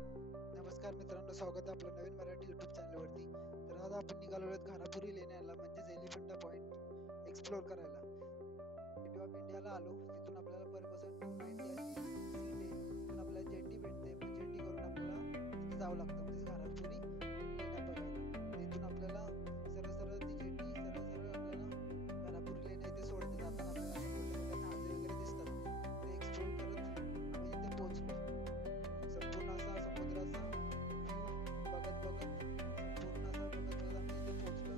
नमस्कार मित्रांनो, स्वागत आहे आपलं नवीन मराठी यूट्यूब चॅनलवरती. तर आज आपण निघालो आहोत घानापुरी लेण्याला, म्हणजेच एलिफंटा पॉइंट एक्सप्लोर करायला. गेट ऑफ इंडियाला आलो. तिथून आपल्याला पर पर्सन 290 आहे, सीट आहे. तिथून आपल्याला जेटी भेटते, मग जेटी करून आपल्याला तिथे जावं लागतं, म्हणजेच घानापुरी लेण्या बघायला. तिथून आपल्याला सरळ सरळ ती जेटी सरळ सरळ आपल्याला घानापुरी लेण्या इथे सोडते. जाताना आपल्याला अशा मोठ्या मोठ्या जहाजे वगैरे दिसतात. ते एक्सप्लोर करत आम्ही इथे पोहोचलो. संपूर्ण असा समुद्राचा बघत बघत संपूर्ण असं बघत बघत आम्ही इथे पोहोचलो.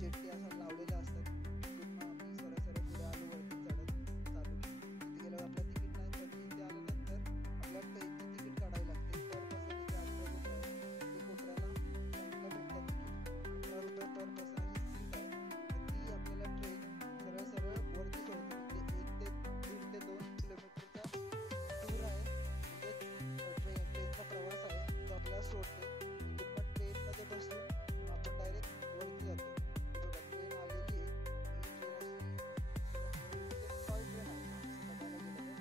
जेट्टी असा लावलेल्या असतात. तिथून आम्ही सरळ सरळ पुढे आलो, वरती चढत चालू. तिथे गेल्यावर आपला तिकीट नाही, पण इथे आल्यानंतर आपल्याला ट्रेनची तिकीट काढावी लागते. पर पर्सन इथे 18 रुपये आहे. ते कोपऱ्याला साईडला भेटतात तिकीट. 18 रुपये पर पर्सन अशी सीट आहे. ती आपल्याला ट्रेन सरळ सरळ वरती सोडते. म्हणजे 1 ते 1.5 ते 2 किलोमीटरचा टूर आहे, म्हणजे ट्रेनचा प्रवास आहे, तो आपल्याला सोडते. तिथून मग ट्रेनमध्ये बसून आपण डायरेक्ट वरती जातो. बघा ट्रेन आलेली आहे. ही ट्रेन अशी टॉय ट्रेन आहे. असं बघायला गेलं तर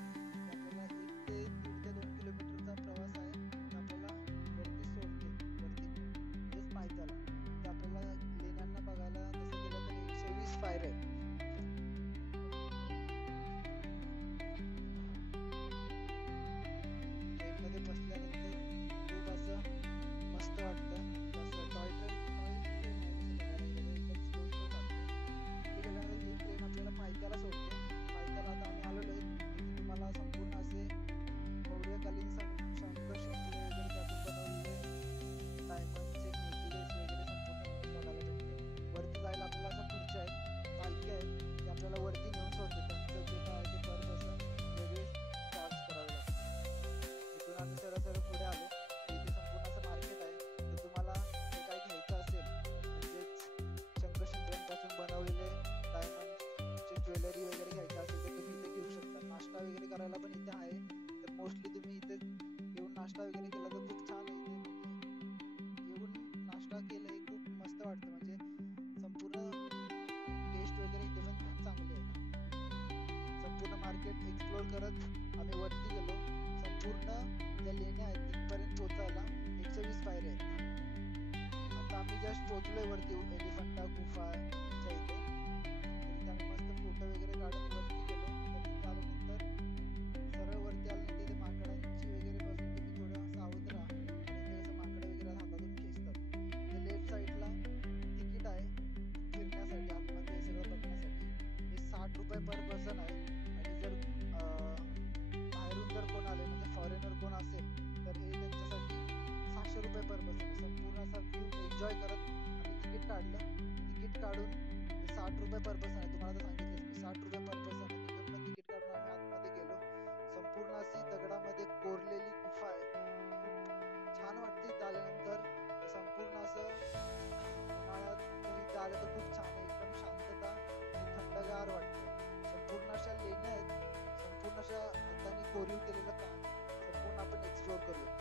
आपल्याला 1 ते 1.5 ते 2 किलोमीटरचा प्रवास आहे. ते आपल्याला वरती सोडते, वरती म्हणजेच पायथ्याला. ते आपल्याला लेण्यांना बघायला तसं गेलं तर 120 पायऱ्या आहेत. ट्रेनमध्ये बसल्यानंतर खूप असं मस्त वाटतं. असं टॉय ट्रेन आहे तसं बघायला गेलं, एकदम स्लो स्लो चालते. तिथे गेल्यानंतर ही ट्रेन आपल्याला पायथ्याला सोडते. पायथ्याला आता आम्ही आलेलो आहे. तिथे तुम्हाला संपूर्ण असे मौर्यकालीन शंख शिंपले वगैरे त्यातून बनवलेले डायमंडचे नेकलेस वगैरे संपूर्ण बघायला भेटते. वरती जायला आपल्याला अशा खुर्च्या आहेत, पालखी आहेत, ते आपल्याला वरती नेऊन सोडते. त्यांचं जे काय आहे ते पर पर्सन वेगळे चार्ज करावे लागते. तिथून आम्ही सरळ सरळ पुढे आलो. इथे संपूर्ण असं मार्केट आहे. तर तुम्हाला जे काही घ्यायचं असेल, म्हणजेच शंखशिंपल्यांपासून बनवलेले डायमंडची ज्वेलरी वगैरे घ्यायचं असेल तर तुम्ही इथे घेऊ शकता. नाश्ता वगैरे करायला पण इथे आहे. तर मोस्टली तुम्ही इथे येऊन नाश्ता वगैरे केला तर खूप छान आहे. इथे म्हणजे येऊन नाश्ता केलं हे खूप मस्त वाटतं. म्हणजे संपूर्ण टेस्ट वगैरे इथे पण खूप चांगली आहे. संपूर्ण मार्केट एक्सप्लोर करत आम्ही वरती गेलो. संपूर्ण ज्या लेण्या आहेत तिथपर्यंत पोहोचायला 120 पायऱ्या आहेत. आता आम्ही जस्ट पोहोचलोय वरती एलिफंटा गुफाच्या इथे. तर इथे आम्ही मस्त फोटो वगैरे काढत वरती गेलो. तर तिथे आल्यानंतर सरळ वरती आल्यानंतर इथे माकडांची वगैरे पासून तुम्ही थोडं सावध राहा. आणि इथे कसं माकडं वगैरे हातातून खेचतात. इथे लेफ्ट साईडला तिकीट आहे फिरण्यासाठी, आतमध्ये हे सगळं बघण्यासाठी. हे 60 रुपये पर पर्सन आहे. आणि जर बाहेरून जर कोण आले, म्हणजे फॉरेनर कोण असेल, तर हे त्यांच्यासाठी 600 रुपये पर पर्सन आहे. संपूर्ण असा व्ह्यू एन्जॉय करत आम्ही तिकीट काढलं. तिकीट काढून 60 रुपये पर पर्सन आहे. तुम्हाला तर सांगितलंच मी, 60 रुपये पर पर्सन आहे. तिथून मग तिकीट काढून आम्ही आतमध्ये गेलो. संपूर्ण अशी दगडामध्ये कोरलेली गुफा आहे. खूप छान वाटते इथं आल्यानंतर. संपूर्ण असं उन्हाळ्यात तर इथं आलं तर खूप छान आहे. एकदम शांतता आणि थंडगार वाटतं. संपूर्ण अशा लेण्या आहेत, संपूर्ण अशा हाताने कोरीव केलेलं काम संपूर्ण आपण एक्सप्लोर करूया.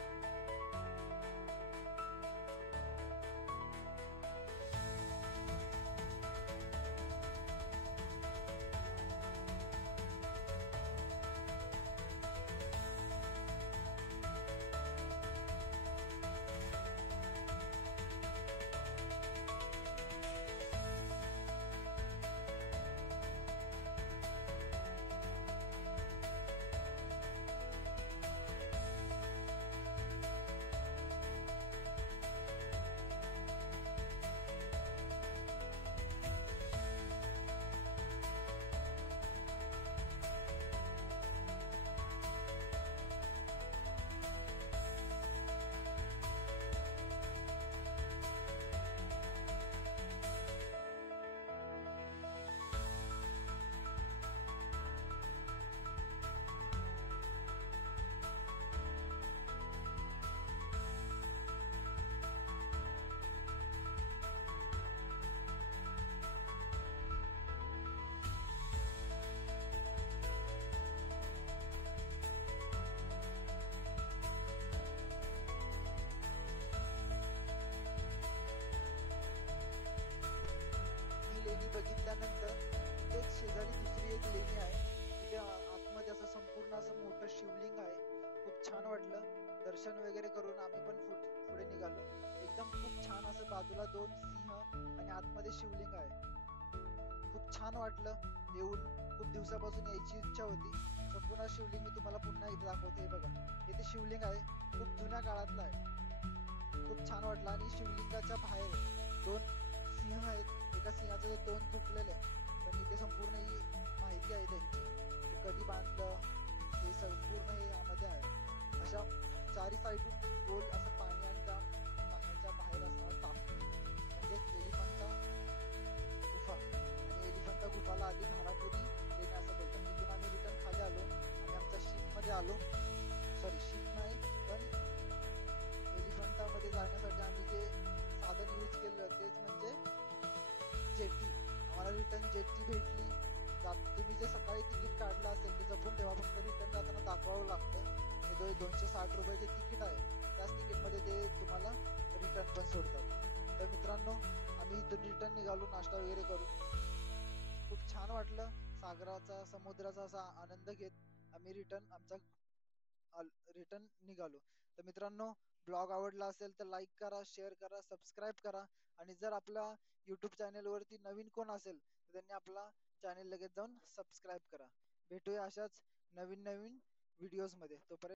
बघितल्यानंतर तेच शेजारी दुसरी एक लेणी आहे. तिथे आतमध्ये असं संपूर्ण असं मोठं शिवलिंग आहे. खूप छान वाटलं. दर्शन वगैरे करून आम्ही पण पुढे निघालो. एकदम खूप छान असं बाजूला 2 सिंह आणि आतमध्ये शिवलिंग आहे. खूप छान वाटलं येऊन. खूप दिवसापासून यायची इच्छा होती. संपूर्ण शिवलिंग मी तुम्हाला पुन्हा इथे दाखवते. हे बघा, इथे शिवलिंग आहे, खूप जुन्या काळातलं आहे. खूप छान वाटलं. आणि शिवलिंगाच्या बाहेर 2 सिंह आहेत. एका सिंहाचे 2 तुटलेले, पण इथे संपूर्ण ही माहिती आहे त्यांची, ते कधी बांधलं, हे संपूर्ण हे यामध्ये आहे. अशा चारी साईडून गोल असं पाणी आणि त्या पाण्याच्या बाहेर असणारा टाक म्हणजे एलिफंटा गुफा. आणि एलिफंटा गुफाला आधी घारापुरी लेणे असं बोलतात. तिथून आम्ही रिटर्न खाली आलो आणि आमच्या शिप मध्ये आलो. सॉरी, शिप नाही पण एलिफंटामध्ये जाण्यासाठी आम्ही जे साधन यूज केलं तेच म्हणजे जेटी. आम्हाला रिटर्न जेटी भेटली. तुम्ही जे सकाळी तिकीट काढलं असेल ते जपून ठेवा, फक्त रिटर्न जाताना दाखवावं लागतं. हे 260 रुपये जे तिकीट आहे त्याच तिकीट मध्ये ते तुम्हाला रिटर्न पण सोडतात. तर मित्रांनो, आम्ही इथून रिटर्न निघालो नाश्ता वगैरे करून. खूप छान वाटलं. सागराचा, समुद्राचा असा आनंद घेत आम्ही रिटर्न निघालो. तर मित्रांनो, ब्लॉग आवडला असेल तर लाईक करा, शेअर करा, सबस्क्राईब करा. आणि जर आपला युट्यूब चॅनल वरती नवीन कोण असेल तर त्यांनी आपला चॅनल लगेच जाऊन सबस्क्राईब करा. भेटूया अशाच नवीन नवीन व्हिडिओज मध्ये. तोपर्यंत